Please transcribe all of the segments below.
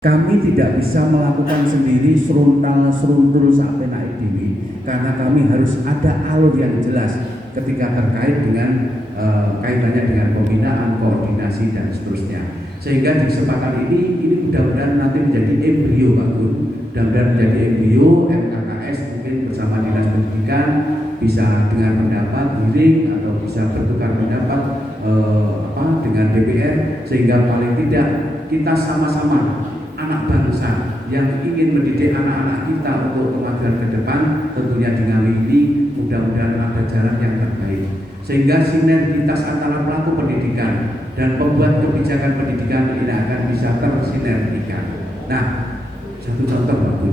Kami tidak bisa melakukan sendiri seruntul sampai naik dewi, karena kami harus ada alur yang jelas ketika terkait dengan kaitannya dengan pembinaan, koordinasi dan seterusnya. Sehingga di kesempatan ini mudah-mudahan nanti menjadi embrio Pak Gun, mudah-mudahan menjadi embrio MKKS mungkin bersama Dinas Pendidikan bisa dengan pendapat hearing atau bisa bertukar pendapat dengan DPR, sehingga paling tidak kita sama-sama anak bangsa yang ingin mendidik anak-anak kita untuk kemajuan ke depan, tentunya di Ngawi ini mudah-mudahan ada jalan yang terbaik, sehingga sinergitas antara pelaku pendidikan dan pembuat kebijakan pendidikan ini akan bisa tersinergikan. Nah, satu contoh Pak Bu,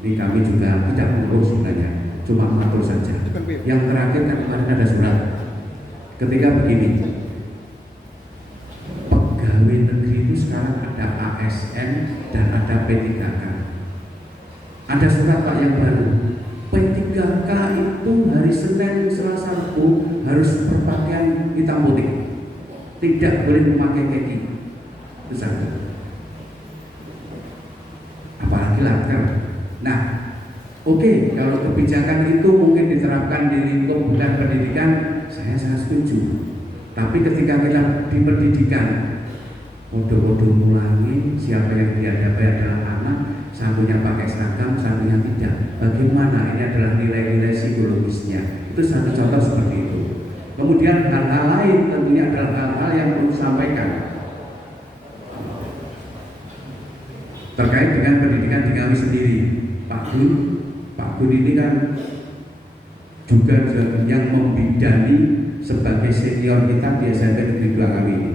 ini kami juga tidak mengurus sebenarnya, cuma mengatur saja. Yang terakhir kan kemarin ada surat ketika begini, pegawai negeri itu sekarang ada ASN dan ada P3K. Ada surat Pak yang baru, P3K itu hari Senin, Selasa, Rabu harus berpakaian hitam putih, tidak boleh memakai kaki. Itu satu. Apalagi latar. Nah, oke, kalau kebijakan itu mungkin diterapkan di lingkup bukan pendidikan, saya sangat setuju. Tapi ketika kita di pendidikan, bodoh-bodoh mulangi siapa yang dihadapi adalah anak, satunya pakai seragam, satunya tidak. Bagaimana? Ini adalah nilai-nilai psikologisnya. Itu satu contoh seperti itu. Kemudian hal-hal lain tentunya adalah hal-hal yang perlu disampaikan terkait dengan pendidikan di Ngawi sendiri. Pak Gun ini kan juga yang membidani sebagai senior kita di SMP Negeri 2 Ngawi ini.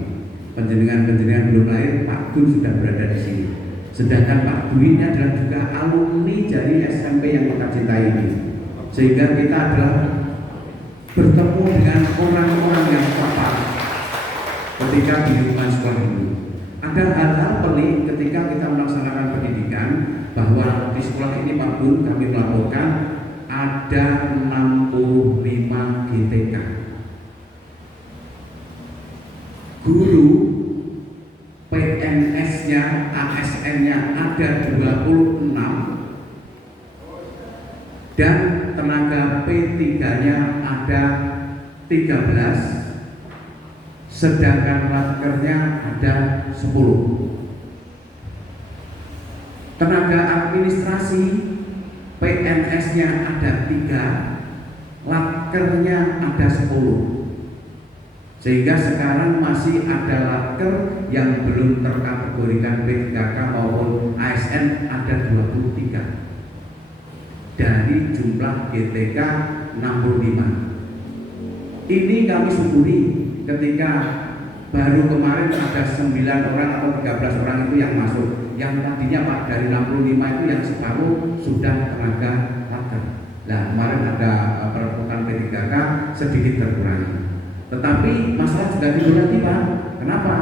Penjenengan belum lahir, Pak Gun sudah berada di sini. Sedangkan Pak Gun ini adalah juga alumni dari SMP yang kita cintai ini. Sehingga kita adalah bertemu dengan orang-orang yang tepat ketika di lingkungan sekolah ini. Ada hal-hal pelik ketika kita melaksanakan pendidikan, bahwa di sekolah ini Pak Gun kami melaporkan ada 65 GTK. Guru PNS-nya, ASN-nya ada 26 dan tenaga P3-nya ada 13, sedangkan lakernya ada 10. Tenaga administrasi PNS-nya ada 3, lakernya ada 10. Sehingga sekarang masih ada laker yang belum terkategorikan P3K maupun ASN ada 23 dari jumlah GTK 65. Ini kami syukuri ketika baru kemarin ada 9 orang atau 13 orang itu yang masuk. Yang tadinya Pak dari 65 itu yang separuh sudah tenaga laker. Nah, kemarin ada perebutan P3K sedikit terkurangi. Tetapi masalah juga timbul lagi Pak. Kenapa?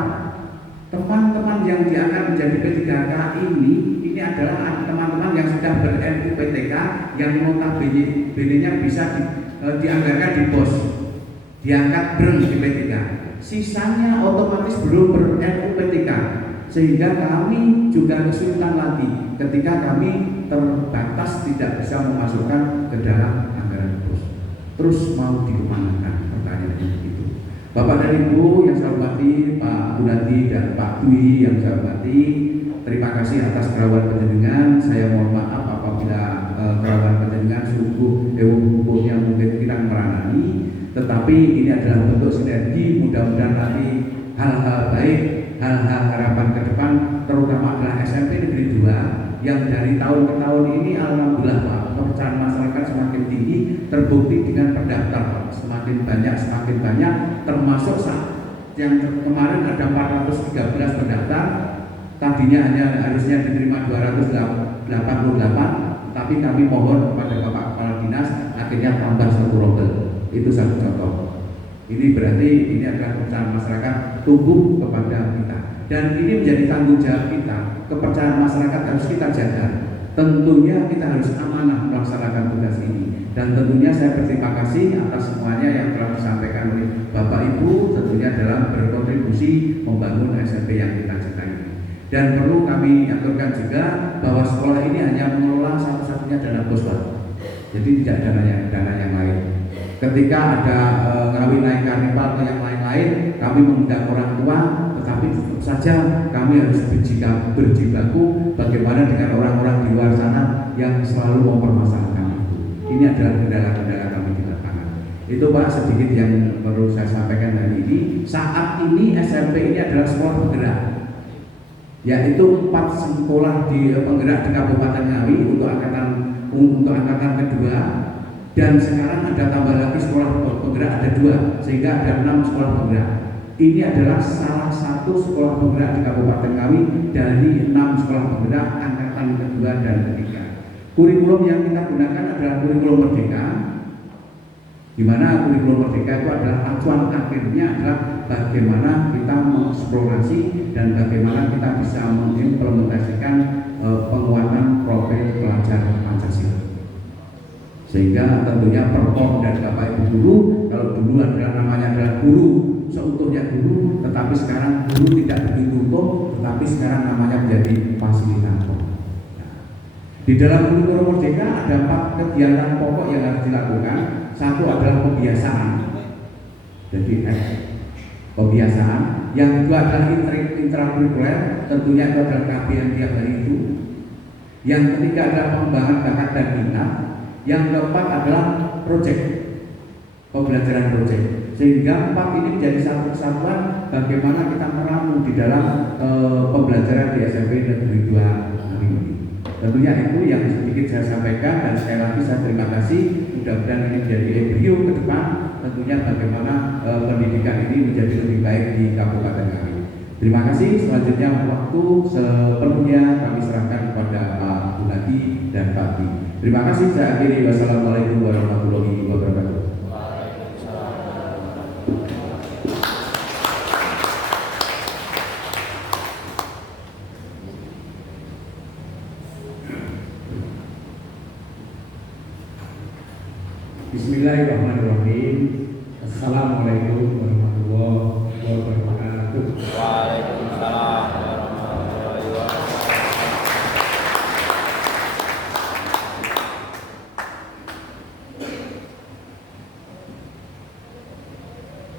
Teman-teman yang diangkat menjadi P3K ini adalah teman-teman yang sudah ber-NUPTK yang notabene-nya bisa dianggarkan di pos, diangkat breng di P3. Sisanya otomatis belum ber-NUPTK, sehingga kami juga kesulitan lagi ketika kami terbatas tidak bisa memasukkan ke dalam anggaran pos. Terus mau dikemanakan? Pertanyaannya itu. Bapak dan Ibu yang saya hormati, Pak Gunadi dan Pak Dwi yang saya hormati, terima kasih atas kerawan panjenengan. Saya mohon maaf apabila kerawan panjenengan sungguh hukumnya mungkin tidak meranani, tetapi ini adalah bentuk sinergi. Mudah-mudahan nanti hal-hal baik, hal-hal harapan ke depan, terutama adalah SMP Negeri 2 yang dari tahun ke tahun ini alhamdulillah Pak, kepercayaan masyarakat semakin tinggi, terbukti dengan pendaftar semakin banyak, termasuk saat yang kemarin ada 413 pendaftar, tadinya harusnya diterima 288, tapi kami mohon kepada Bapak Kepala Dinas akhirnya tambah 1 rombel. Itu satu contoh. Ini berarti ini adalah kepercayaan masyarakat tumbuh kepada kita, dan ini menjadi tanggung jawab kita. Kepercayaan masyarakat harus kita jaga. Tentunya kita harus amanah melaksanakan tugas ini, dan tentunya saya berterima kasih atas semuanya yang telah disampaikan oleh Bapak Ibu, tentunya dalam berkontribusi membangun SMP yang kita cintai. Dan perlu kami aturkan juga bahwa sekolah ini hanya mengelola satu-satunya dana bos, Pak. Jadi tidak dana yang lain. Ketika ada ngawin naik karnival atau yang lain-lain, kami mengundang orang tua, tetapi tetap saja kami harus berjibaku bagaimana dengan orang-orang di luar sana yang selalu mempermasalahkan itu. Ini adalah kendala-kendala kami di lapangan. Itu Pak sedikit yang perlu saya sampaikan hari ini. Saat ini SMP ini adalah sekolah penggerak, yaitu 4 sekolah di penggerak di Kabupaten Ngawi untuk angkatan kedua, dan sekarang ada tambah lagi sekolah penggerak ada 2, sehingga ada 6 sekolah penggerak. Ini adalah salah satu sekolah penggerak di Kabupaten Ngawi dari 6 sekolah penggerak angkatan kedua dan ketiga. Kurikulum yang kita gunakan adalah kurikulum Merdeka, di mana kurikulum Merdeka itu adalah acuan akhirnya adalah bagaimana kita mengeksplorasi dan bagaimana kita bisa mengimplementasikan penguatan profil pelajar Pancasila. Sehingga tentunya perform dari Bapak Ibu guru, kalau dulu adalah namanya adalah guru, seutuhnya guru, tetapi sekarang guru tidak begitu utuh, tetapi sekarang namanya menjadi fasilitator. Di dalam kurikulum Merdeka ada 4 kegiatan pokok yang harus dilakukan. Satu adalah pembiasaan, jadi pembiasaan. Yang kedua adalah intrakurikuler, tentunya itu adalah KBM tiap hari itu. Yang ketiga adalah pengembangan bakat dan minat. Yang keempat adalah proyek, pembelajaran proyek. Sehingga 4 ini menjadi satu kesatuan bagaimana kita meramu di dalam pembelajaran di SMP Negeri 2 hari ini. Tentunya itu yang sedikit saya sampaikan, dan sekali lagi saya terima kasih. Mudah-mudahan ini menjadi embrio ke depan, tentunya bagaimana pendidikan ini menjadi lebih baik di Kabupaten Ngawi. Terima kasih. Selanjutnya waktu sepenuhnya kami serahkan kepada Pak Gunadi dan Pak Di. Terima kasih. Saya akhiri. Wassalamualaikum warahmatullahi wabarakatuh. Bismillahirrahmanirrahim. Assalamualaikum warahmatullahi wabarakatuh. Waalaikumsalam warahmatullahi wabarakatuh.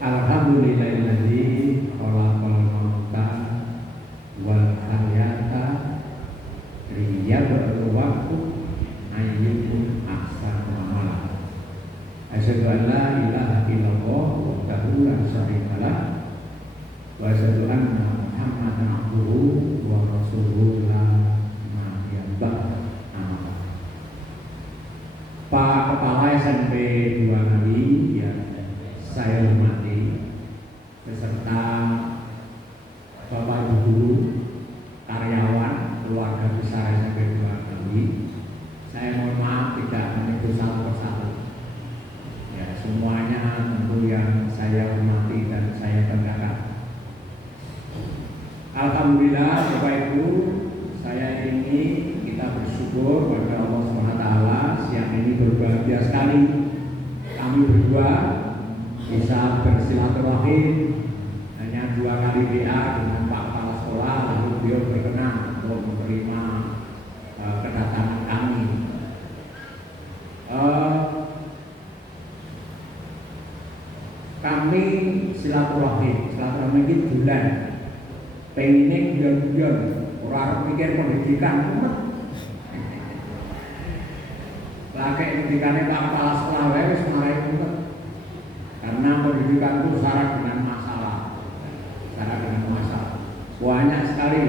Alhamdulillahilladzi khalaqal mauta wal hayata liyabluwakum ayyukum ahsanu amala. Asyhadu an la ilaha illallah wahdahu la syarika lah wa asyhadu anna Muhammadan abduhu wa rasuluhu la nabiyya ba'da. Pak Kepala SMP 2 Ngawi yang saya hormati, beserta Bapak Ibu guru, karyawan, keluarga besar SMP 2 Ngawi, saya mohon maaf tidak menyebut satu persatu. Ya, semuanya tentu yang saya hormati dan saya banggakan. Alhamdulillah Bapak Ibu, saya ini kita bersyukur pada Allah SWT. Siang ini berbahagia sekali kami berdua bisa bersilaturahim, hanya 2 kali WA dengan Pak Kepala Sekolah, lalu beliau berkenan untuk menerima kedatangan kami. Kami silaturahim ini bulan, pengennya bulan-bulan, orang mikir pendidikan, lagi pendidikannya Pak Kepala Sekolah wes mulai pun, karena pendidikan itu syarat dengan masalah, banyak sekali.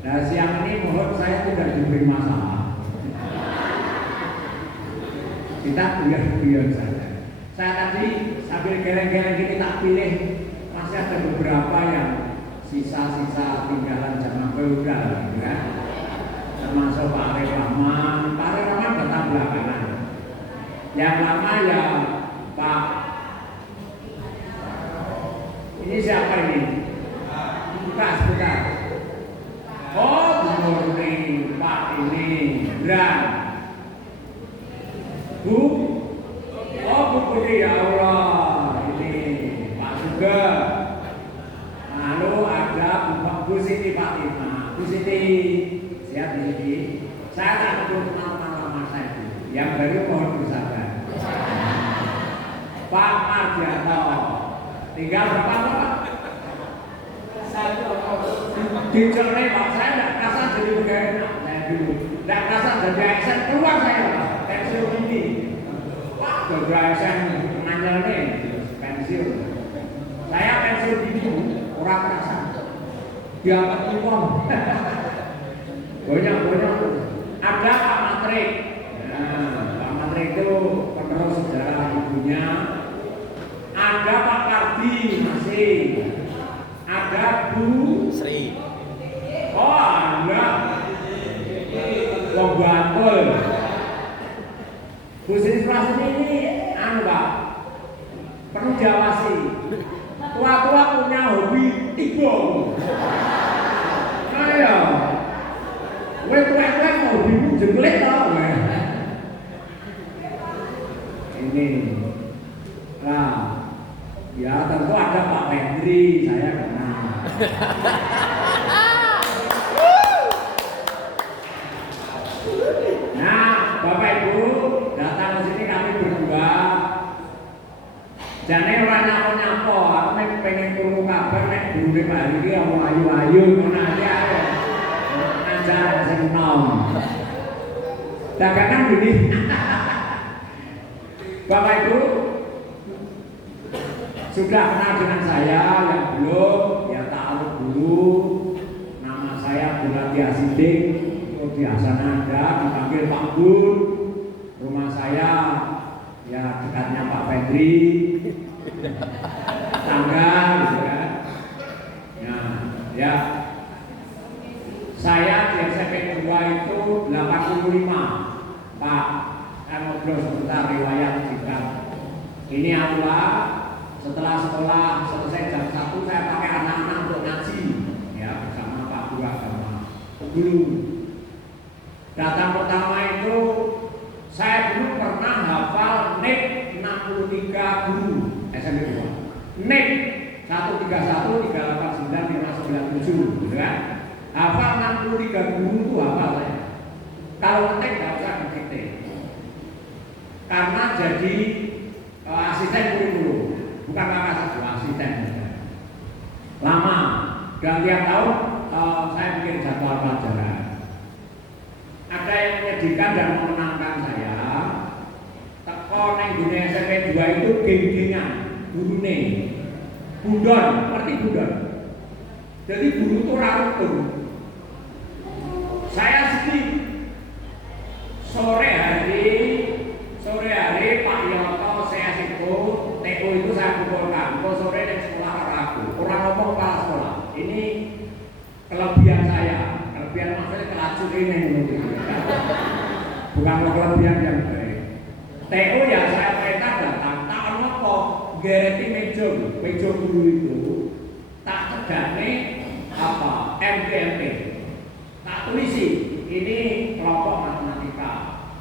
Nah, siang ini mohon saya tidak diberi masalah, kita biar saja. Saya tadi sambil geleng-geleng gini tak pilih, masih ada beberapa yang sisa-sisa tinggalan zaman feodal, ya. Termasuk Pak Rahman datang belakangan. Yang lama ya Pak, ini siapa ini? Buka sebentar. Oh, Bu Murni, Pak ini, Bran. Bu, oh Bu Putri, ya Allah, ini Pak juga. Lalu ada Bu Siti Fatimah. Bu Siti tinggal berapa? Di cerai Pak, saya tidak kasar jadi pegawai saya dulu, tidak kasar jadi ASN, keluar saya pensiun ini. Wah, jadi ASN mengajar nih, pensiun. Saya pensiun ini orang kerasa, diangkat uang. Banyak. Ada Pak Matrik. Nah, Pak Matrik itu penerus sejarah ibunya. Ada Pak Kardi masih. Ada Bu Sri. Oh, ada Wong Bantul. Bu Sri Prasini ini Pak, perlu diawasi. Tua-tua punya hobi tibong. Ayo. Wek-wek mau hobimu jengklik tau. Ini. Nah, ya tentu ada Pak Hendri, saya kenal. Nah, Bapak Ibu datang ke sini kami berdua. Jane ora nyapa-nyapa, aku pengen turu kabar nek gurune Pak iki omong ayu-ayu ngono aja. Ajar sing nom. Dagangan gini. Bapak Ibu sudah kenal dengan saya, yang belum ya tahu dulu. Nama saya Bulati Asidik, di Hasanada, dipanggil Pak Gun. Rumah saya ya dekatnya Pak Fedri, tangga gitu kan. Nah, ya saya di SMP 2 itu 85. Pak, saya ngobrol sebentar riwayat singkat. Ini aula. Setelah sekolah selesai jam 1 saya pakai anak-anak untuk ngaji ya bersama Pak Guru sama guru. Datang pertama itu saya dulu pernah hafal NIP 63 guru SMP 2. NIP 131 389 597 gitu kan. Hafal 63 guru itu hafal saya. Kalau ngetik enggak usah ngetik. Karena jadi asisten kurikulum. Bukan kakak satu asisten. Lama dan tiap tahun saya bikin jadwal pelajaran. Ada yang menyedihkan dan memenangkan saya. Teko neng dunia SMP 2 itu geng-gengan gurune. Bundon, ngerti bundon? Jadi guru itu rarukun. Saya sendiri sore hari Pak Yoto saya TO itu saya kumpulkan, kok sore di sekolah aku, orang ngomong kepala sekolah. Ini kelebihan saya, kelebihan maksudnya kelacur ini, bukan kelebihan yang baik. TO ya saya perintah datang, tak apa, gereti meja guru itu, tak cegane apa, MPMP, tak tulisi, ini kelompok matematika,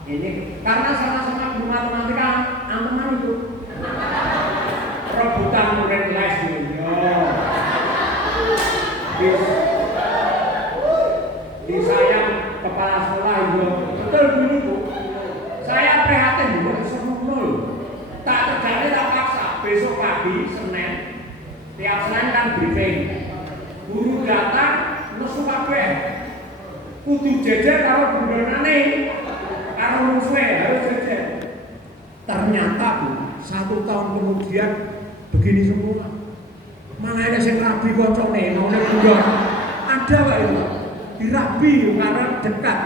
ini karena sama-sama guru matematika, anteman itu. Rebutan murid les di saya kepala sekolah itu betul dulu Bu. Saya prihatin Bu, semono tak terjadi tak paksa. Besok pagi Senin tiap Senin kan briefing. Guru datang nesu kabeh. Kudu jejer karo bundonane. Karo musuhe harus jejer. Ternyata Bu, 1 tahun kemudian begini semua. Mana ada yang rabi kocoknya, oleh bundon. Ada Pak itu, dirabi karena dekat.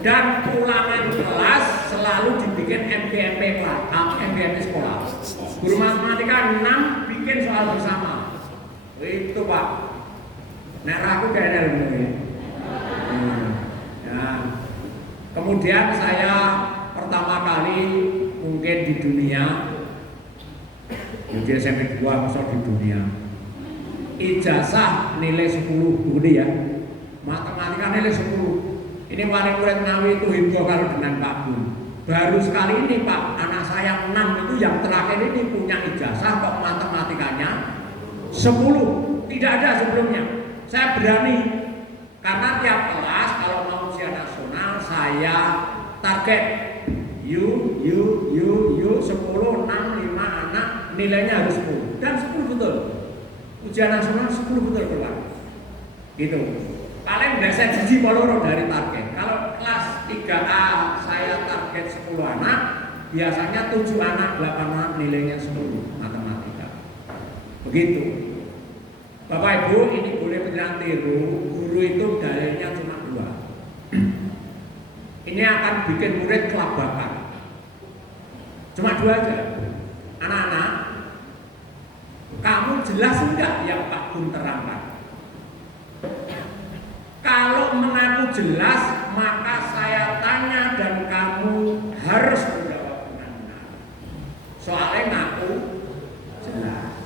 Dan ulangan kelas selalu dibikin MPMP kelas, MPMP sekolah. Guru matematika 6 bikin soal bersama. Itu Pak. Nek aku kayaknya lebih. Ya. Kemudian saya pertama kali mungkin di dunia, di SMP 2 masuk di dunia, ijazah nilai 10 ini ya, matematika nilai 10. Ini wali murid Ngawi itu heboh kalau dengan Pak Gun. Baru sekali ini Pak, anak saya 6 itu yang terakhir ini punya ijazah kok matematikanya 10, tidak ada sebelumnya. Saya berani karena tiap kelas kalau mau ujian nasional saya target U 10 6 5 6 anak nilainya harus 10 dan 10 betul. Ujian nasional 10 betul keluar. Gitu. Paling beset siji poloro dari target. Kalau kelas 3A saya target 10 anak, biasanya 7 anak, 8 anak nilainya 10 matematika. Begitu. Bapak Ibu, ini boleh penjelasan tiru, guru itu dalilnya cuma 2. Ini akan bikin murid kelabakan. Cuma 2 aja. Anak-anak, kamu jelas enggak yang Pak Gun terangkan? Kalau mengaku jelas, maka saya tanya dan kamu harus menjawab benar-benar. Soalnya ngaku jelas.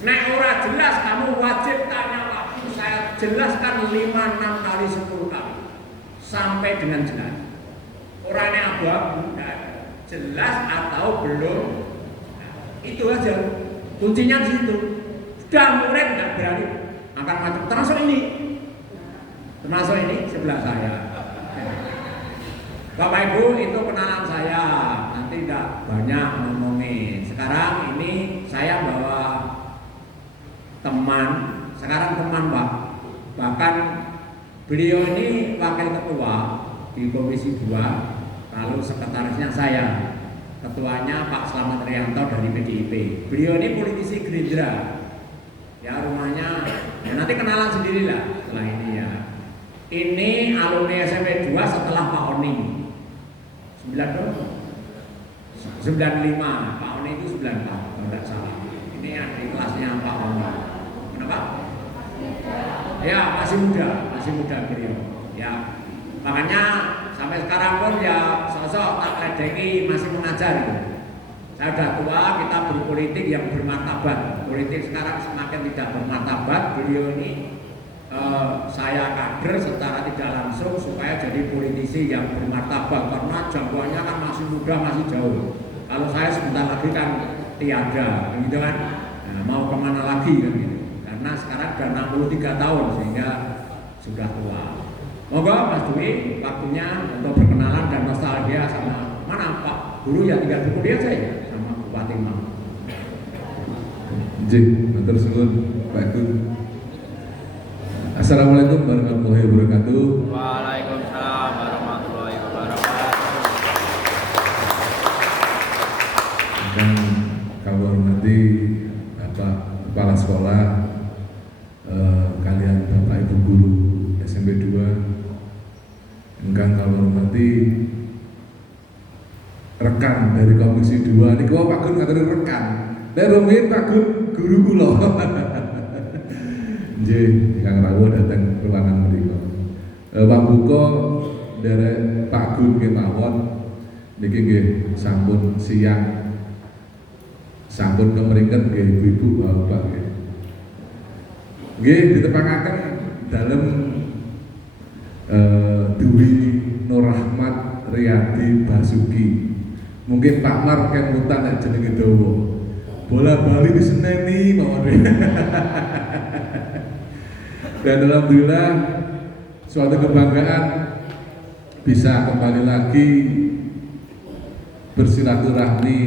Nek ora jelas, kamu wajib tanya Pak Gun. Saya jelaskan 5, 6 kali, 10 kali sampai dengan jelas. Orangnya abu-abu, jelas atau belum. Itu aja. Kuncinya di situ. Sudah murid nggak berani akan macam. Termasuk ini sebelah saya. Bapak Ibu, itu kenalan saya. Nanti nggak banyak ngomongin. Sekarang ini saya bawa teman. Sekarang teman Pak. Bahkan beliau ini wakil ketua di Komisi 2. Lalu sekretarisnya saya. Ketuanya Pak Slamet Rianto dari PDIP. Beliau ini politisi Gerindra. Ya rumahnya, ya nanti kenalan sendirilah setelah ini ya. Ini alumni SMP 2 setelah Pak Oni. 95, Pak Oni itu 94 kalau tidak salah. Ini adik kelasnya Pak Oni. Kenapa? Ya masih muda beliau. Ya makanya sampai sekarang pun ya sosok tak ledengi masih mengajar gitu. Saya sudah tua, kita berpolitik yang bermartabat. Politik sekarang semakin tidak bermartabat. Beliau ini saya kader secara tidak langsung supaya jadi politisi yang bermartabat karena jagoannya kan masih muda, masih jauh. Kalau saya sebentar lagi kan tiada, gitu kan. Nah, mau kemana lagi kan gitu. Karena sekarang sudah 63 tahun sehingga sudah tua. Moga Mas Dwi waktunya untuk berkenalan dan nostalgia sama mana Pak Guru ya tinggal cukup dia saja sama Bupati Malang. Jih, matur suwun Pak Gun. Assalamualaikum warahmatullahi wabarakatuh. Waalaikumsalam warahmatullahi wabarakatuh. Dan kami hormati Bapak Kepala Sekolah, kalian Bapak Ibu Guru SMP 2, engkang kami hormati rekan dari Komisi 2. Niku Pak Gun ngaturi rekan. Nek rumiyin Pak Gun guru kula. Nggih, Kang Rawuh datang ruangan mriku. Pambuka derek Pak Gun kemawon niki nggih sampun siang. Sampun kemringket nggih ibu-ibu bapak nggih. Nggih ditepangaken dalem Dwi Nur Rahmat Riyadi Basuki. Mungkin Pak Mar kemutan nek jenenge dawa. Bola Bali diseneni mawon. Dan alhamdulillah suatu kebanggaan bisa kembali lagi bersilaturahmi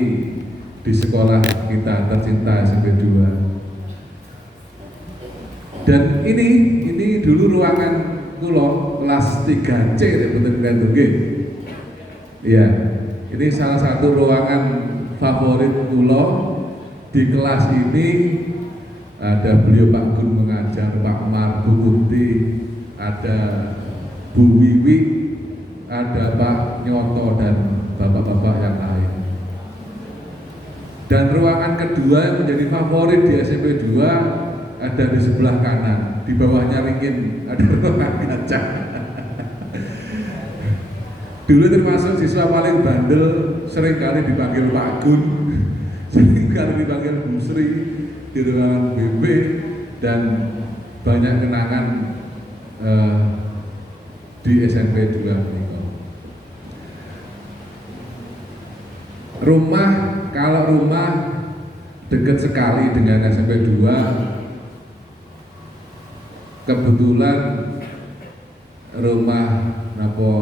di sekolah kita tercinta SMP 2. Dan ini dulu ruangan kula kelas 3C betul nggih. Iya, ini salah satu ruangan favorit kula di kelas ini. Ada beliau Pak Gun mengajar, Pak Mar, Bu Kunti, ada Bu Wiwi, ada Pak Nyoto dan bapak-bapak yang lain. Dan ruangan kedua yang menjadi favorit di SMP 2 ada di sebelah kanan, di bawahnya ringin ada ruangan kaca. Dulu termasuk siswa paling bandel, seringkali dipanggil Pak Gun, seringkali dipanggil Bu Sri di ruangan BP, dan banyak kenangan di SMP 2 ini. Kalau rumah dekat sekali dengan SMP 2. Kebetulan rumah napa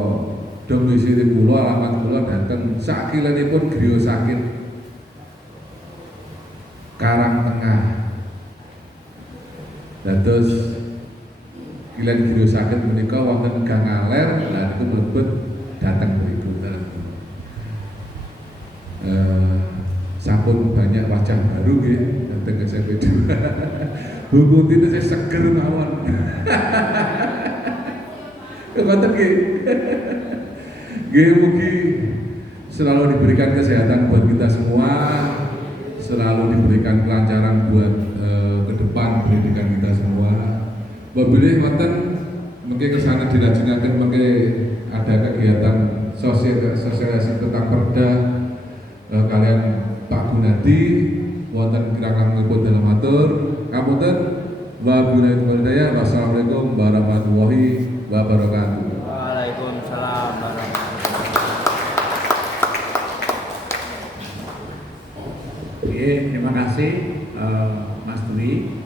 domisili kula, alamat kula dateng sakilenipun griya sakit. Karangtengah. Dados Kilen Giro Sakit menika wonten Gang Aler, lan itu mlebet dateng mriku. Sampun banyak wajah baru nggih dateng SMP 2. Bu Kunti itu saya seger mawon. Ngoten nggih. Nggih mugi selalu diberikan kesehatan buat kita semua, selalu diberikan kelancaran buat ke depan pendidikan kita semua. Mobilnya wonten mungkin kesana dilajengaken mungkin ada kegiatan sosialisasi tentang perda kalian Pak Gunadi wonten kirang-kirangipun dalam matur kapunten wa billahi wassalamualaikum warahmatullahi wabarakatuh. Waalaikumsalam warahmatullahi wabarakatuh. Oke, terima kasih Mas Dwi.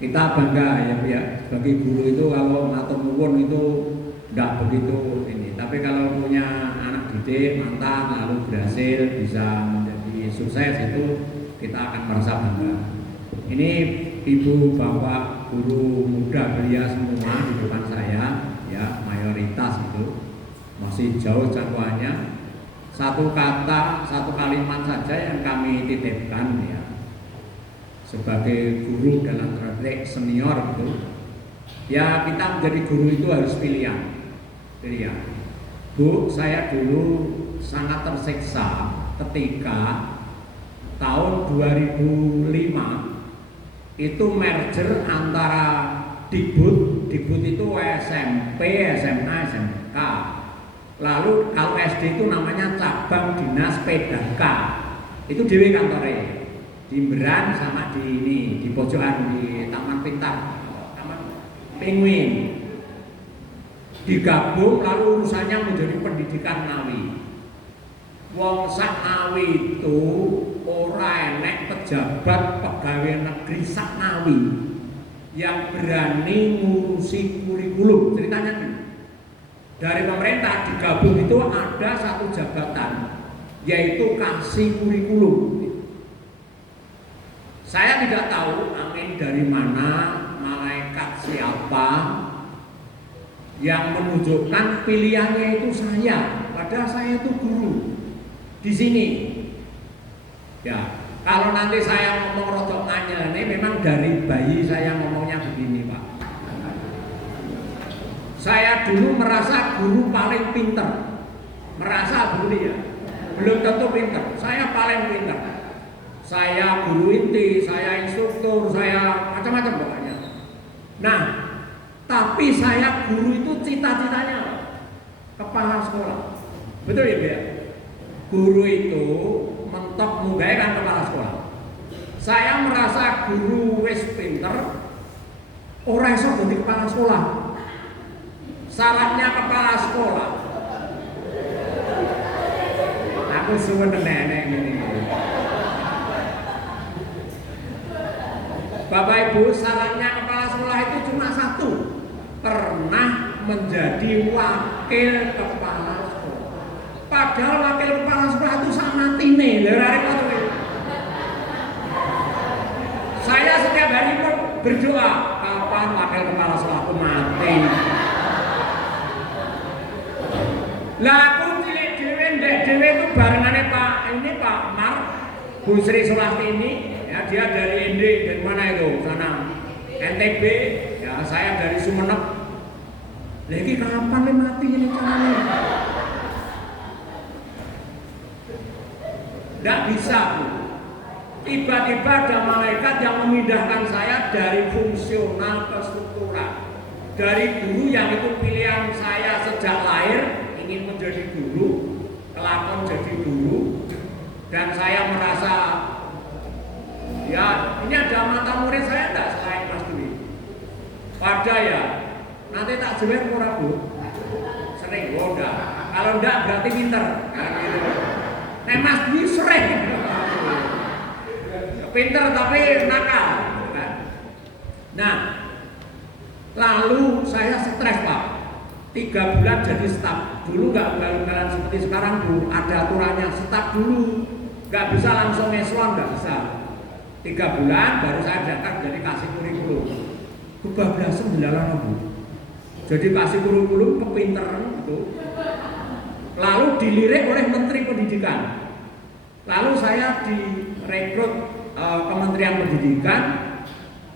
Kita bangga ya sebagai guru itu kalau matur nuwun itu enggak begitu ini. Tapi kalau punya anak didik mantan lalu berhasil bisa menjadi sukses itu kita akan merasa bangga. Ini ibu bapak guru muda belia semua di depan saya ya, mayoritas itu masih jauh jangkauannya. Satu kata, satu kalimat saja yang kami titipkan ya sebagai guru dalam praktek senior itu ya, kita menjadi guru itu harus pilihan. Bu, saya dulu sangat tersiksa ketika tahun 2005 itu merger antara Dikbud itu SMP, SMA, SMK. Lalu kalau SD itu namanya cabang dinas PDK. Itu dewe kantore di Meran sama di pojokan di Taman Pintar, Taman Penguin. Digabung lalu urusannya menjadi pendidikan Ngawi. Wong sak Ngawi itu ora enek pejabat pegawai negeri sak Ngawi yang berani ngurusi kurikulum. Ceritanya nih, dari pemerintah digabung itu ada satu jabatan yaitu kasih kurikulum. Saya tidak tahu amin dari mana, malaikat siapa yang menunjukkan pilihannya itu saya, padahal saya itu guru di sini. Ya, kalau nanti saya ngomong rodok nganyel ini memang dari bayi saya ngomongnya begini Pak. Saya dulu merasa guru paling pinter, merasa dulu ya, belum tentu pinter. Saya paling pinter. Saya guru inti, saya instruktur, saya macam-macam pokoknya. Nah, tapi saya guru itu cita-citanya kepala sekolah. Betul ya, Bu? Guru itu mentok munggah kan kepala sekolah. Saya merasa guru wis pinter, ora iso dadi kepala sekolah. Syaratnya kepala sekolah. Aku suwun nenek ini. Bapak Ibu, syaratnya kepala sekolah itu cuma satu, pernah menjadi wakil kepala sekolah. Padahal wakil kepala sekolah itu sama tine, saya setiap hari pun berdoa, kapan wakil kepala sekolah aku mati. Lah aku cilik dhewe ndek dhewe itu barengannya Pak Mar, Bu Sri Sulastini. Ya, dia dari Inde, dari mana itu? Sana NTB, ya saya dari Sumenep. Lagi kapan nih mati ini caranya? Nggak bisa, Bu. Tiba-tiba ada malaikat yang memindahkan saya dari fungsional ke struktural. Dari guru yang itu pilihan saya sejak lahir ingin menjadi guru, kelakon jadi guru, dan saya merasa ya, ini ada mata murid saya enggak selain Mas Dwi. Pada ya, nanti tak jawab ora Bu. Sering enggak. Kalau enggak berarti pinter. Nah, gitu. Mas Dwi sering. Pinter tapi nakal. Nah, lalu saya stres Pak. 3 bulan jadi staf. Dulu enggak ugal-ugalan seperti sekarang Bu. Ada aturannya, staf dulu. Enggak bisa langsung eselon, enggak bisa. 3 bulan baru saya datang jadi kasih kurikulum. Kebablasan belalang Bu. Jadi kasih kurikulum kepinteran gitu. Lalu dilirik oleh Menteri Pendidikan. Lalu saya direkrut Kementerian Pendidikan,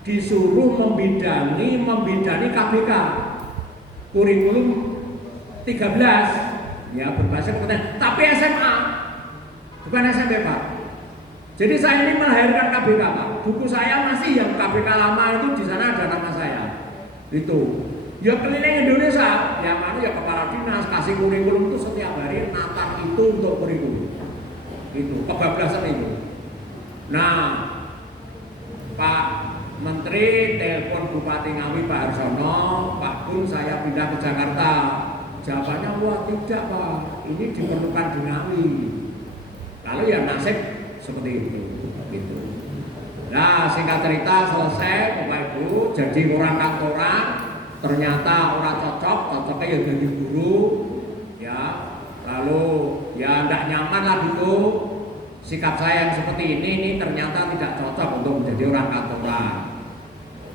disuruh membidani KBK kurikulum 13 ya berbasis kompetensi, tapi SMA bukan SMP Pak. Jadi saya ini melahirkan KBK Pak. Buku saya masih yang KBK lama itu, di sana ada nama saya. Itu. Ya keliling Indonesia, yang mana ya kepala dinas kasih kurikulum itu setiap hari natar itu untuk kurikulum. Itu kebablasan itu. Nah, Pak Menteri telepon Bupati Ngawi Pak Harsono, Pak Gun saya pindah ke Jakarta. Jawabannya wah tidak Pak, ini diperlukan di Ngawi. Lalu ya nasib seperti itu. Gitu. Nah singkat cerita selesai Bapak Ibu, jadi orang kantoran ternyata orang cocoknya ya jadi guru, ya. Lalu ya tidak nyaman lah gitu. Sikap saya yang seperti ini ternyata tidak cocok untuk menjadi orang kantoran.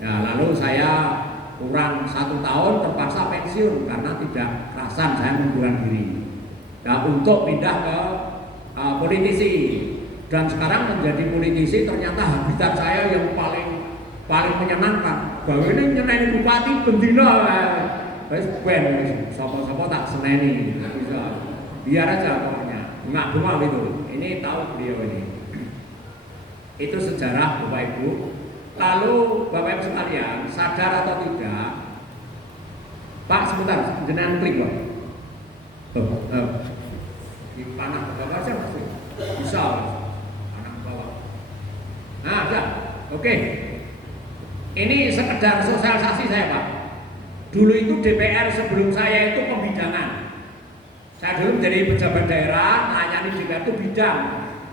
Nah, lalu saya kurang 1 tahun terpaksa pensiun karena tidak kerasan saya mengundurkan diri. Nah, untuk pindah ke politisi dan sekarang menjadi politisi ternyata habitat saya yang paling menyenangkan. Bahwa ini nyeneni bupati bendina, wes ben sapa-sapa tak seneni, bisa biar aja pokoknya nggak bunga gitu. Ini tahu beliau ini. Itu sejarah Bapak Ibu. Lalu Bapak Ibu sekalian, sadar atau tidak? Pak sebentar, jenengan klik Pak. Di panah ke bawah aja masih bisa. Panah ke bawah. Nah, ya, oke. Ini sekedar sosialisasi saya Pak. Dulu itu DPR sebelum saya itu pembidangan. Saya dulu menjadi pejabat daerah, hanya di DPR itu bidang.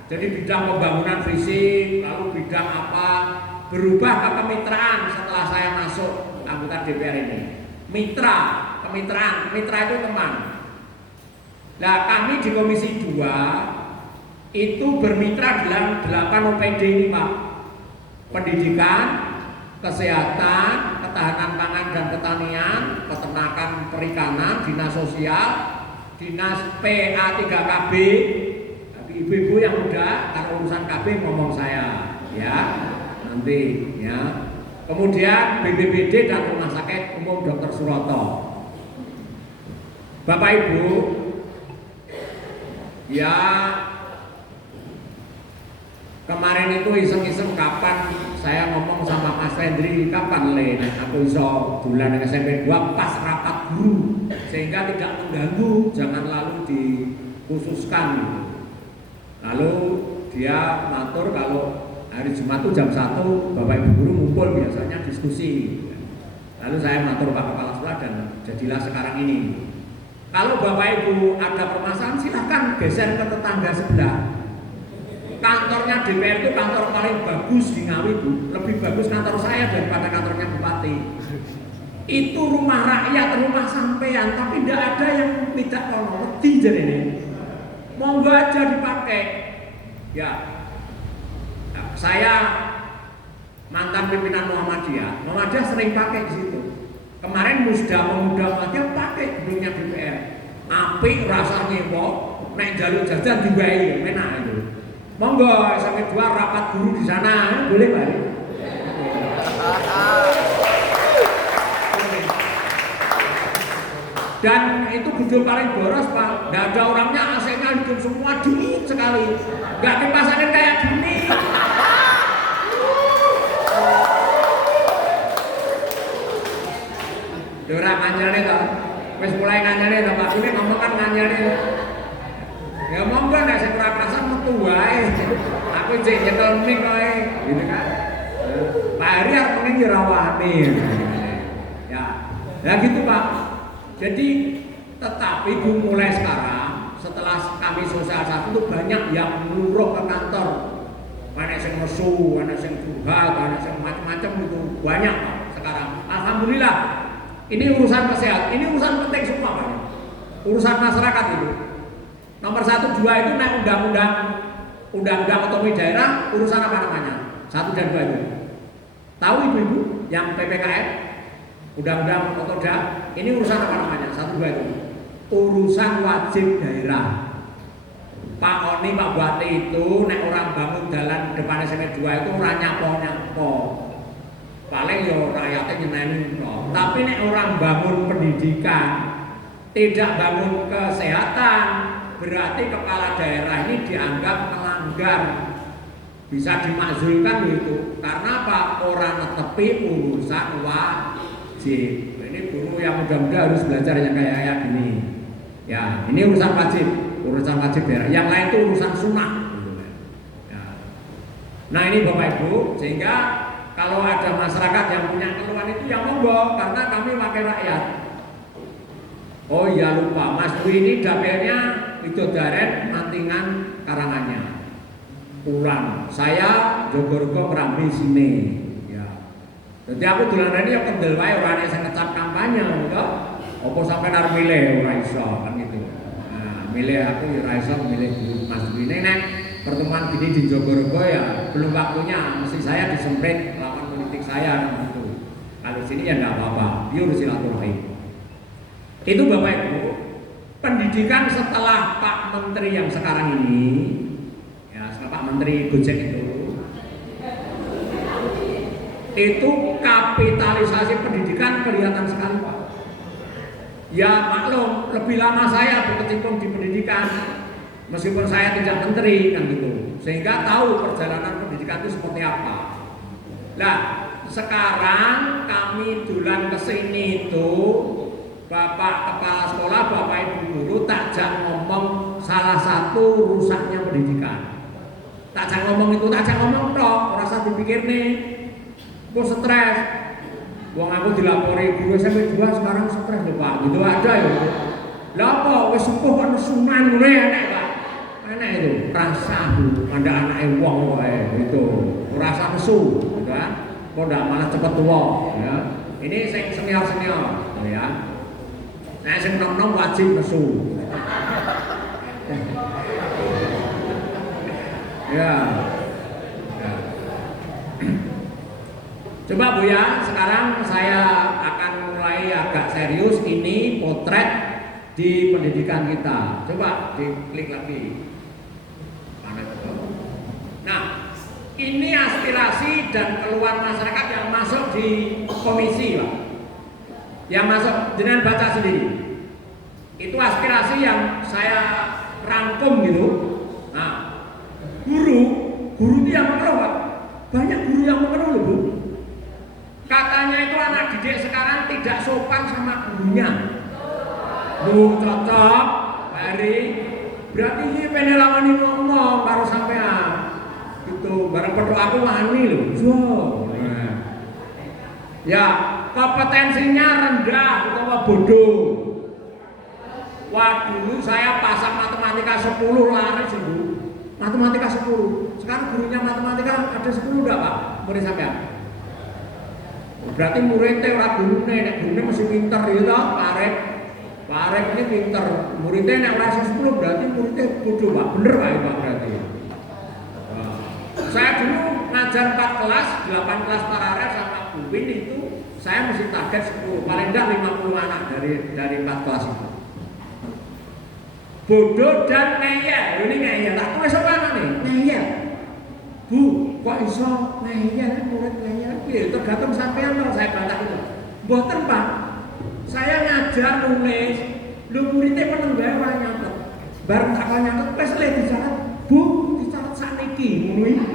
Jadi bidang pembangunan fisik, lalu bidang apa, berubah ke kemitraan setelah saya masuk anggota DPR ini. Kemitraan itu teman. Nah kami di Komisi 2 itu bermitra dalam 8 OPD ini Pak. Pendidikan, kesehatan, ketahanan pangan dan pertanian, peternakan perikanan, dinas sosial, dinas PA3KB. Tapi ibu-ibu yang muda kalau urusan KB ngomong saya ya nanti ya. Kemudian BPBD dan Rumah Sakit Umum Dr. Suroto. Bapak Ibu ya kemarin itu iseng-iseng kapan saya ngomong sama Mas Rendri kapan aku iso bulan SMP 2 pas rapat guru sehingga tidak mengganggu, jangan lalu dikhususkan gitu. Lalu dia ngatur kalau hari Jumat itu jam 1 Bapak Ibu guru ngumpul biasanya diskusi. Lalu saya ngatur Pak Kepala Sekolah dan jadilah sekarang ini. Kalau Bapak Ibu ada permasalahan silahkan geser ke tetangga sebelah. Kantornya DPR itu kantor paling bagus di Ngawi Bu, lebih bagus kantor saya daripada kantornya Bupati. Itu rumah rakyat, rumah sampean, tapi tidak ada yang tidak wedi jadi ini. Monggo aja dipakai. Ya, saya mantan pimpinan Muhammadiyah sering pakai di situ. Kemarin Musda Pemuda Muhammadiyah pakai gedungnya DPR. Apik rasanya kok, nek jalur jajan dibayar, enak itu. Monggo sampai 2 rapat guru di sana, boleh Pak? Dan itu gedung paling boros Pak, nggak ada orangnya, AC-nya hidup semua dingin sekali, nggak dipasangin kayak gini. Orang nganyane toh, wis mulai nganyane toh Pak, ini ngomong kan nganyane. Ya monggo nek sing ora kerasan metu wae. Aku cek nyetel mik kowe, gitu kan. Pak Heri arep ning ya rawani. Ya. Ya gitu Pak. Jadi tetapi mulai sekarang setelah kami sosialisasi itu banyak yang meluruh ke kantor. Banyak yang mesu, banyak yang curhat, banyak yang macam-macam itu banyak Pak sekarang. Alhamdulillah. Ini urusan kesehatan, ini urusan penting semua Pak. Urusan masyarakat itu. Nomor 1, 2 itu naik undang-undang otonomi daerah, urusan apa namanya? 1 dan 2 itu. Tahu ibu-ibu yang PPKM, undang-undang Otoda, ini urusan apa namanya? 1, 2 itu. Urusan wajib daerah. Pak Oni, Pak Bupati itu nek orang bangun jalan depan SMP 2 itu ora nyapo-nyapo. Paling yo rakyatnya nyeneni no. Tapi nek orang bangun pendidikan, tidak bangun kesehatan, berarti kepala daerah ini dianggap melanggar. Bisa dimakzulkan itu. Karena apa? Orang netepi urusan wajib. Ini guru yang muda-muda harus belajar yang kayak gini. Ya, ini urusan wajib daerah. Yang lain itu urusan sunnah. Ya. Nah ini Bapak Ibu, sehingga kalau ada masyarakat yang punya keluhan itu yang monggo, karena kami wakil rakyat. Oh iya lupa, Mas Dwi ini dapilnya Widodaren, Mantingan, Karanganyar. Pulang, saya Jogorogo Kerambi sini. Ya. Jadi aku dolan ya kendel wae ora ana sing ngecap kampanye gitu. Apa sampai arep milih ora iso kan gitu. Nah, milih aku ya ora iso milih Mas Dwi. Nek pertemuan gini di Jogorogo ya belum waktunya, mesti saya disemprit lawan politik saya gitu. Kalau sini ya enggak apa-apa, biar silaturahim. Itu Bapak Ibu, pendidikan setelah Pak Menteri yang sekarang ini, ya setelah Pak Menteri Gojek itu kapitalisasi pendidikan kelihatan sekali Pak. Ya maklum, lebih lama saya berkecimpung di pendidikan, meskipun saya tidak menteri kan gitu, sehingga tahu perjalanan pendidikan itu seperti apa. Nah, sekarang kami dulan kesini itu, Bapak Kepala Sekolah, Bapak Ibu Guru takjak ngomong salah satu rusaknya pendidikan. Takjak ngomong itu, takjak ngomong tok, rasa dipikir nih, kok stres. Wong aku dilapori guru SMP 2 sekarang stres lho Pak, gitu ada ya. Lah apa wis sepuh kan sunan ngene enek Pak. Enek itu rasa pada anake wong wae gitu. Rasa nesu gitu kan. Kok ndak malah cepet tua ya. Ini sing senior-senior ya. Nah sing nom-nom wajib nesu. Ya. Coba Bu ya, sekarang saya akan mulai agak serius. Ini potret di pendidikan kita. Coba diklik lagi. Nah, ini aspirasi dan keluhan masyarakat yang masuk di komisi, Pak. Yang masuk, dengan baca sendiri. Itu aspirasi yang saya rangkum gitu. Nah, guru itu yang mengeluh, Pak. Banyak guru yang mengeluh loh, Bu. Katanya itu anak didik sekarang tidak sopan sama gurunya. Lu cocok, Hari. Berarti ini penelawan ini ngomong baru sampean. Gitu, barang pedo aku wani loh. Nah. Ya, kompetensinya rendah atau bodoh. Wah, dulu saya pasang matematika 10 laris dulu. Matematika 10. Sekarang gurunya matematika ada 10 enggak, Pak? Murid sampean? Berarti muridnya ora gurune, nek gurune mesti pinter ya toh, Pak Arek ini pinter. Muridnya nek ora 10 berarti muridnya bodoh, Pak. Bener Pak berarti. Saya dulu ngajar 4 kelas, 8 kelas paralel sama Bu Win itu saya mesti target 10, paling enggak 50 anak dari 4 kelas itu. Bodoh dan ngeyel, ini ngeyel. Tak tulis apa nih? Ngeyel. Bu, kok iso ngeyel, murid ngeyel? Ya, tergantung sampean kalau saya bantah itu. Mboten Pak, saya ngajar nulis, lu muridnya penenggak orang nyatet. Bareng tak kau nyatet, wes le dicatat. Bu, dicatat saniki, ngono iki.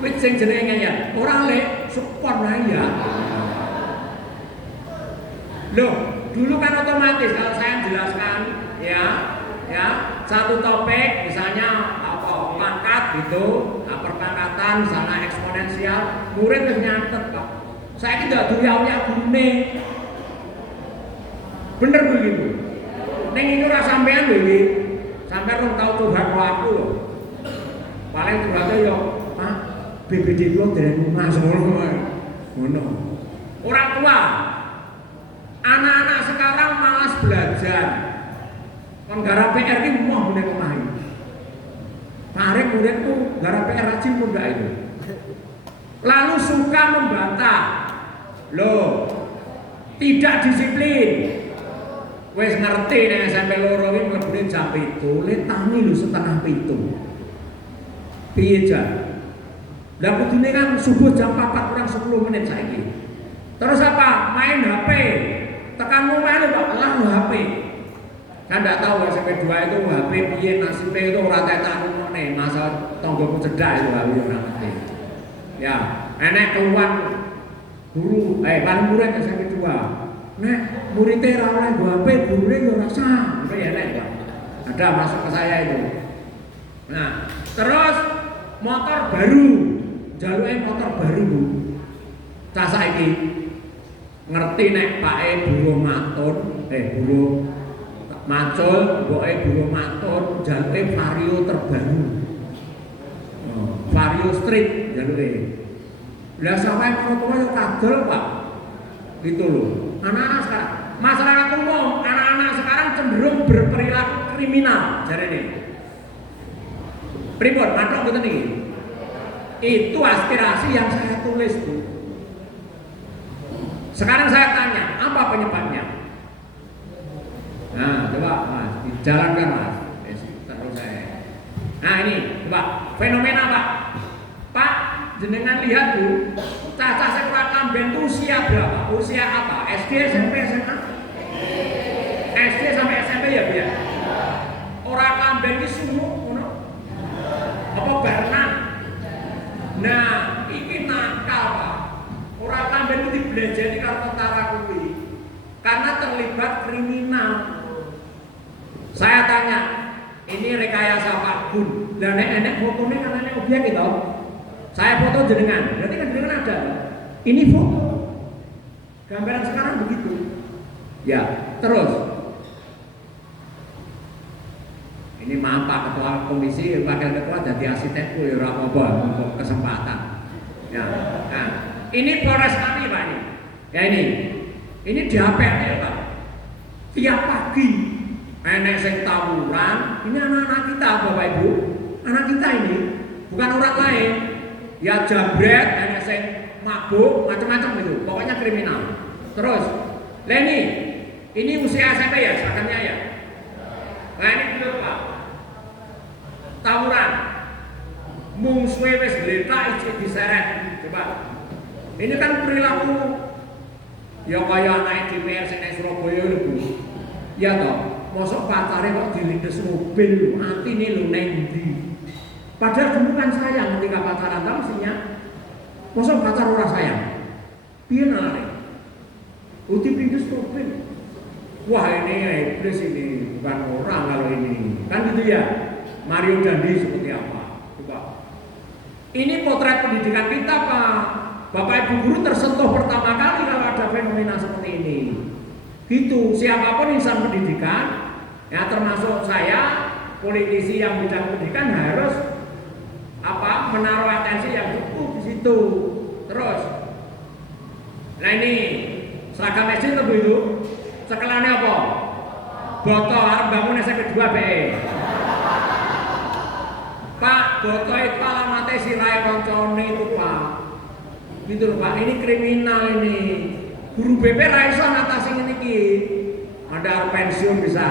Wis sing jenenge ngeyel, ora le support ya. Loh, dulu kan otomatis kalau saya jelaskan ya, satu topik misalnya apa pangkat gitu, perpangkatan misalnya eksponensial, murid wis nyatet Pak. Saya tidak duyau-ya gurune. Bener begitu. Ning itu ora sampean lho iki. Sampeyan rong tau curhat karo aku lho. Paling curhate yo, Pak, BPD kula dereng lunas ngono wae. Ngono. Orang tua, anak-anak sekarang malas belajar. Kon garap PR ki mau ning omah iki. Tarik muridku gara PR rajin pun enggak itu. Lalu suka membantah. Loh, tidak disiplin. Wes ngerti nek SMP loro iki mlebune jam 7, le tangi lho setengah 7. Piye jan? Lah kudune kan subuh jam 4 kurang 10 menit saiki. Terus apa? Main HP. Tekan rumah lho Pak, lah HP. Kan enggak tahu SMP 2 itu HP piye nasibnya itu ora tak ngene, masa tanggoku cedak itu aku ora ngerti. Ya, enek keluhan guru, paling murid SMP 2. Nek muridnya ora oleh nggo HP, gurune yo ora sah. Itu ya nek, Pak. Ada masuk ke saya itu. Nah, terus motor baru. Jaluke motor baru, Bu. Cah saiki ngerti nek pake buruh matun, buruh macul, mboke buruh matun, jaluke Vario terbaru. Vario Street jaluke. Lah sampai orang tua yo kadol, Pak. Gitu loh. Anak-anak sekarang, masyarakat umum, anak-anak sekarang cenderung berperilaku kriminal, jarene. Pripun, matok mboten iki? Itu aspirasi yang saya tulis, Bu. Sekarang saya tanya, apa penyebabnya? Nah, coba Mas, dijalankan Mas. Terus saya. Nah ini, coba fenomena Pak. Pak, jenengan lihat Bu, caca sekolah Kamben itu usia berapa? Usia apa? SD, SMP, SMA? SD sampai SMP ya Bu ya? Orang Kamben itu sumuk, apa berenang? Nah, ini nakal Pak. Orang Kamben itu dibelajari kalau tentara kuwi karena terlibat kriminal. Saya tanya, ini rekayasa Pak Gun. Dan enek fotonya kan enek objek gitu. Saya foto jenengan, berarti kan jenengan ada. Ini foto. Gambaran sekarang begitu. Ya, terus. Ini maaf Pak Ketua Komisi, Wakil Ketua jadi arsitekku ya ora apa-apa untuk kesempatan. Ya. Nah, ini Polres kami Pak ini. Ya ini di HP ya Pak. Tiap pagi enek sing tawuran, ini anak-anak kita Bapak Ibu. Anak kita ini bukan orang lain. Ya jabret, enek sing mabuk, macam-macam gitu. Pokoknya kriminal. Terus, Leni, ini usia SMP ya, seakannya ya. Nah ini dulu Pak. Tawuran. Mungsuhe wis gletak iki diseret. Coba. Ini kan perilaku ya kaya anak DPR sing nang Surabaya lho Bu. Ya toh, mosok pacare kok dilindes mobil, atine lho nang ndi. Padahal dulu kan sayang ketika pacaran, tahu mestinya. Mosok pacar ora sayang. Piye nalane? Uti pindes mobil. Wah ini iblis ini, bukan orang kalau ini. Kan gitu ya. Mario Dandi seperti apa? Coba. Ini potret pendidikan kita Pak. Bapak Ibu guru tersentuh pertama kali kalau ada fenomena seperti ini. Gitu, siapapun insan pendidikan, ya termasuk saya, politisi yang bidang pendidikan harus menaruh atensi yang cukup di situ. Terus, nah ini seragam SD itu, sekelane apa? Botol arep bangun SMP 2 BE. Pak, botol itu alamatnya sirai koncone itu Pak. Gitu loh Pak, ini kriminal ini. Guru BP raiso ngatasi ini ki. Ada pensiun bisa.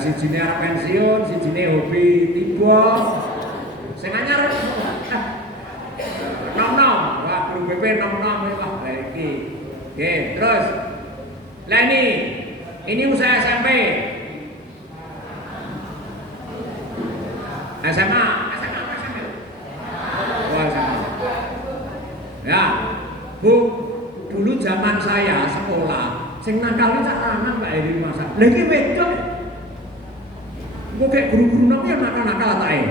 Si jine arep pensiun, si jine hobi tiba. Sing anyar nom-nom, wah guru BP nom-nom wah iki. Oke, terus. Lah ini usaha SMP. SMA. Wah, SMA. Ya, Bu, dulu zaman saya sekolah, sing nakal iki anak Mbak Eri masa. Lah iki wedok. Kok kayak guru-guru namanya nakal-nakal atae.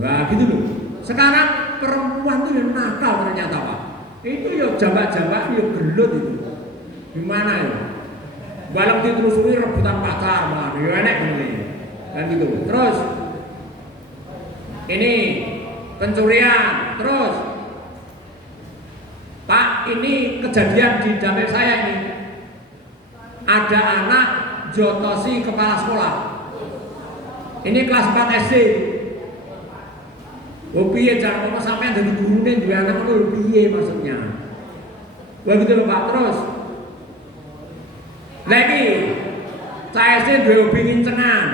Wah, gitu loh. Sekarang perempuan tuh yang nakal ternyata Pak. Itu ya jambak-jambak ya gelut itu. Gimana ya? Balang ditelusuri rebutan pacar malah. Ya enek ngene. Kan gitu. Terus ini pencurian. Terus Pak, ini kejadian di dapil saya ini. Ada anak jotosi kepala sekolah. Ini kelas 4 SD. Oh piye jangan ngomong sampean dadi gurune duwe anak ngono piye maksudnya. Wah gitu loh Pak, terus lagi saya SD duwe hobi ngincengan.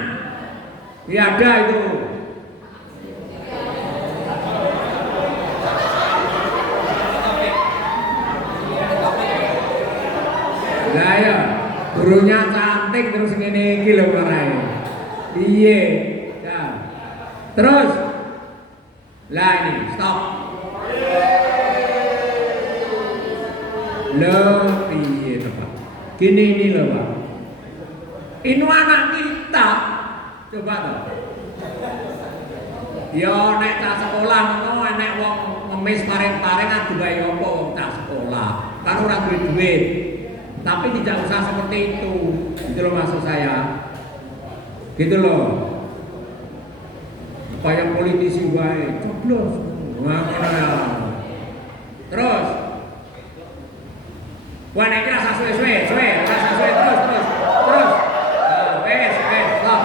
Ya ada itu. Lah ya, gurunya cantik terus ngene iki lho karae. Piye? Ya. Terus lah ini, stop. Loh, piye to, Pak? Gini ini loh, Pak. Ini anak kita. Coba toh. Yo nek tak sekolah ngono nek wong ngemis paring-paring adu bae opo wong tak sekolah. Kan ora duwe duit. Tapi tidak usah seperti itu. Gitu loh maksud saya. Gitu loh. Supaya politisi wae coblos. Terus wah nek kira suwe-suwe terus. Wes, stop.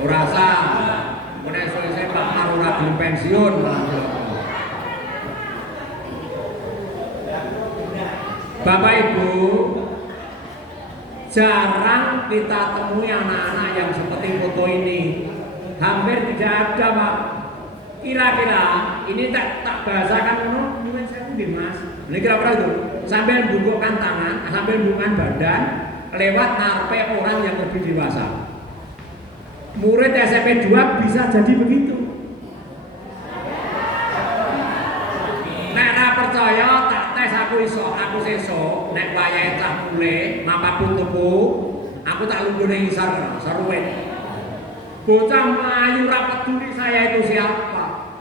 Kurasa mulai suwe-suwe Pak Marura belum pensiun. Bapak Ibu, jarang kita temui anak-anak yang seperti foto ini. Hampir tidak ada, Pak. Kira-kira ini tak bahasakan nyuwun sewu nggih Mas. Ini kira-kira itu sambil bungkukkan tangan, sambil bungkukkan badan lewat ngarepe orang yang lebih dewasa. Murid SMP 2 bisa jadi begitu. Nek ora percaya tak tes aku sesuk nek wayahe cah mulih mapak putuku, aku tak lunggune ngisor saruwet. Bocah melayu ra peduli saya itu siapa.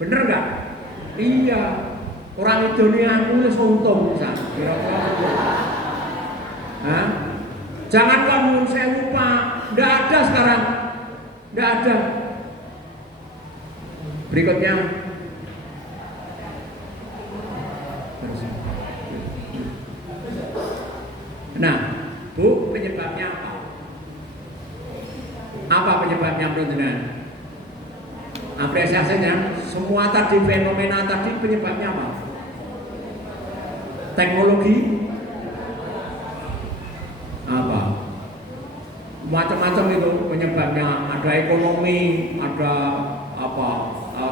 Bener enggak? Iya. Orang Indonesia aku wis untung bisa. Kira-kira itu. Hah? Jangan kamu saya lupa. Enggak ada sekarang. Enggak ada. Berikutnya. Nah, Bu, penyebabnya apa? Apa penyebabnya menurut Anda? Apresiasinya, semua tadi fenomena tadi penyebabnya apa? Teknologi? Apa? Macam-macam itu penyebabnya. Ada ekonomi, ada apa?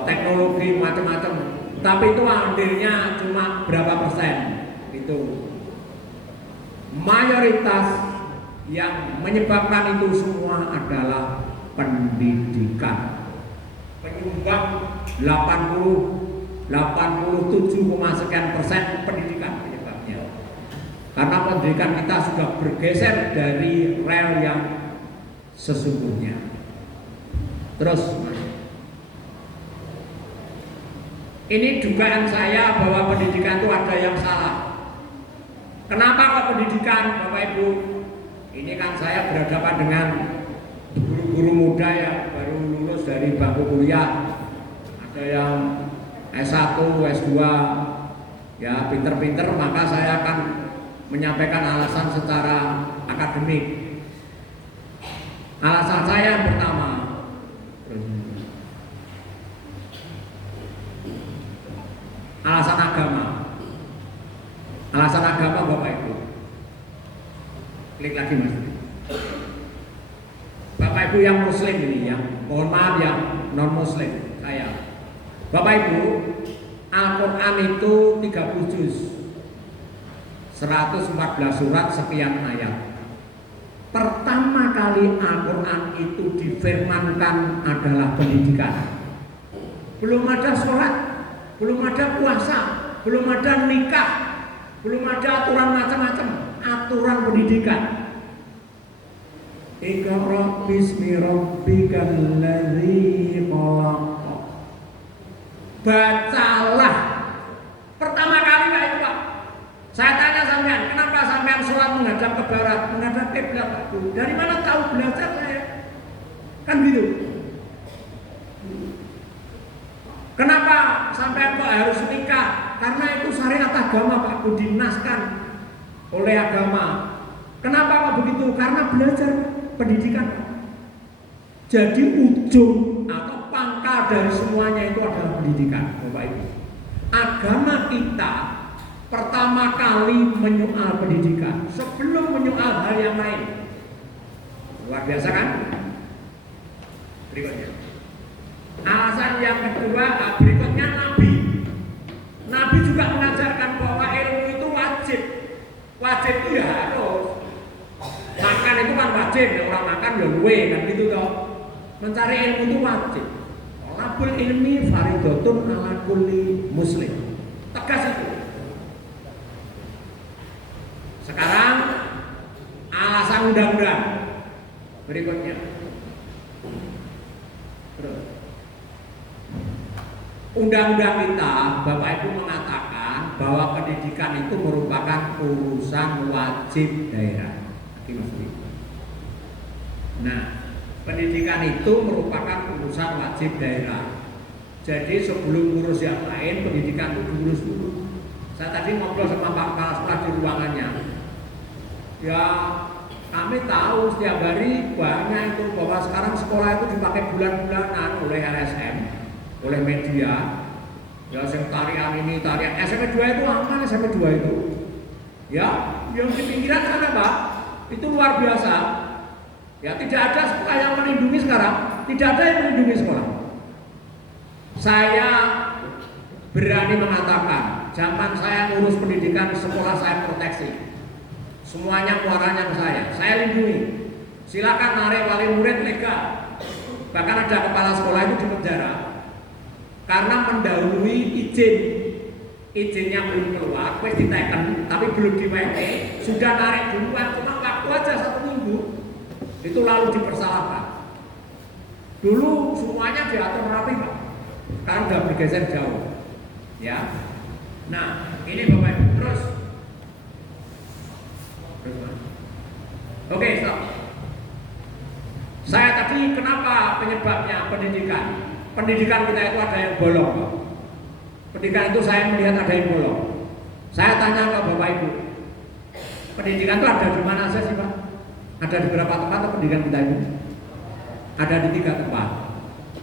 Teknologi macam-macam. Tapi itu andilnya cuma berapa persen? Itu mayoritas yang menyebabkan itu semua adalah pendidikan. Penyumbang 87,sekian% pendidikan penyebabnya. Karena pendidikan kita sudah bergeser dari rel yang sesungguhnya. Terus ini dugaan saya bahwa pendidikan itu ada yang salah. Kenapa kok pendidikan, Bapak Ibu? Ini kan saya berhadapan dengan guru-guru muda yang baru lulus dari bangku kuliah. Ada yang S1, S2, ya pinter-pinter, maka saya akan menyampaikan alasan secara akademik. Alasan saya yang pertama, alasan agama. Alasan agama Bapak Ibu. Klik lagi Mas. Bapak Ibu yang muslim ini, yang mohon maaf yang non muslim saya. Bapak Ibu, Al-Quran itu 30 juz, 114 surat sekian ayat. Pertama kali Al-Quran itu difirmankan adalah pendidikan. Belum ada sholat, belum ada puasa, belum ada nikah, belum ada aturan macam-macam, aturan pendidikan. Iqra bismi rabbikal ladzi khalaq. Bacalah. Pertama kali Pak itu Pak. Saya tanya sampean, kenapa sampean sholat menghadap ke barat, menghadap kiblat? Dari mana tahu belajar saya? Kan gitu. Kenapa sampai kok harus nikah? Karena itu syariat agama Pak, dinaskan oleh agama. Kenapa kok begitu? Karena belajar pendidikan. Jadi ujung atau pangkal dari semuanya itu adalah pendidikan, Bapak Ibu. Agama kita pertama kali menyoal pendidikan sebelum menyoal hal yang lain. Luar biasa kan? Berikutnya. Alasan yang kedua, berikutnya Nabi. Nabi juga mengajarkan bahwa ilmu itu wajib. Wajib itu ya harus. Makan itu kan wajib, orang makan ya luwe kan gitu toh. Mencari ilmu itu wajib. Talabul ilmi fardhatun ala kulli muslim. Tegas itu. Sekarang alasan undang-undang berikutnya. Undang-undang kita, Bapak Ibu mengatakan bahwa pendidikan itu merupakan urusan wajib daerah. Nah, pendidikan itu merupakan urusan wajib daerah. Jadi sebelum ngurus yang lain, pendidikan itu diurus dulu. Saya tadi ngobrol sama Pak Kepala Sekolah di ruangannya. Ya, kami tahu setiap hari banyak itu bahwa sekarang sekolah itu dipakai bulan-bulanan oleh LSM, oleh media. Ya, tarian ini, tarian SMP 2 itu aman, SMP 2 itu. Ya, yang di pinggiran sana Pak, itu luar biasa. Ya, tidak ada sekolah yang melindungi sekarang, tidak ada yang melindungi sekolah. Saya berani mengatakan, zaman saya ngurus pendidikan sekolah saya proteksi. Semuanya muaranya ke saya lindungi. Silakan narik wali murid legal. Bahkan ada kepala sekolah itu di penjara karena mendahului izinnya belum keluar, wis diteken, tapi belum diwewe, sudah narik duluan, cuma waktu aja 1 minggu, itu lalu dipersalahkan. Dulu semuanya diatur rapi Pak, sekarang sudah bergeser jauh, ya. Nah, ini Bapak Ibu terus. Oke, stop. Saya tadi kenapa penyebabnya pendidikan? Pendidikan kita itu ada yang bolong, Pak. Pendidikan itu saya melihat ada yang bolong. Saya tanya ke Bapak Ibu, pendidikan itu ada di mana saja sih Pak? Ada di beberapa tempat atau pendidikan kita itu? Ada di 3 tempat.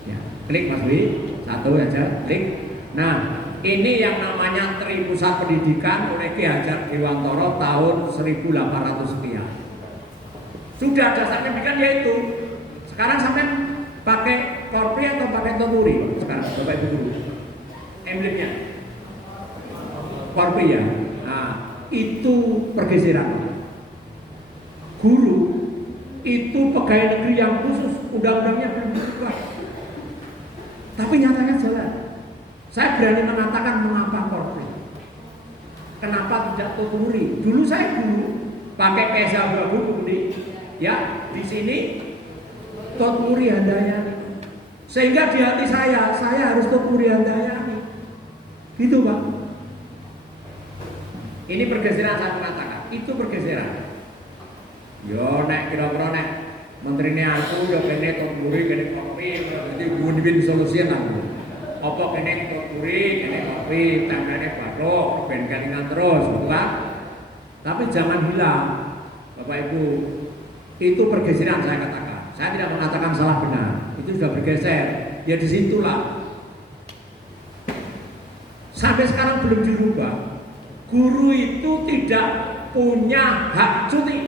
Ya, klik Mas Wi, 1 aja, klik. Nah, ini yang namanya Tri Pusat Pendidikan oleh Ki Hajar Dewantara tahun 1800 sekian. Sudah dasar pendidikan yaitu. Sekarang sampai pakai korpi atau pakai toturi sekarang Bapak Ibu guru. Emblemnya korpi ya. Nah, itu pergeseran. Guru itu pegawai negeri yang khusus, undang-undangnya belum diubah. Tapi nyatanya jalan. Saya berani mengatakan mengapa korpi. Kenapa tidak toturi? Dulu saya guru pakai pesa babu ini, ya di sini toturi handayani. Sehingga di hati saya harus toturi handayani. Gitu Pak. Ini pergeseran saya mengatakan, itu pergeseran. Yo nek kira-kira nek menterinya aku yo kene toturi kene kopi, jadi win-win solution aku. Apa kene toturi kene kopi, tandane bathuk, ben kelingan terus, betul kan? Tapi jangan hilang, Bapak Ibu. Itu pergeseran saya katakan. Saya tidak mengatakan salah benar. Itu sudah bergeser. Ya disitulah. Sampai sekarang belum dirubah. Guru itu tidak punya hak cuti.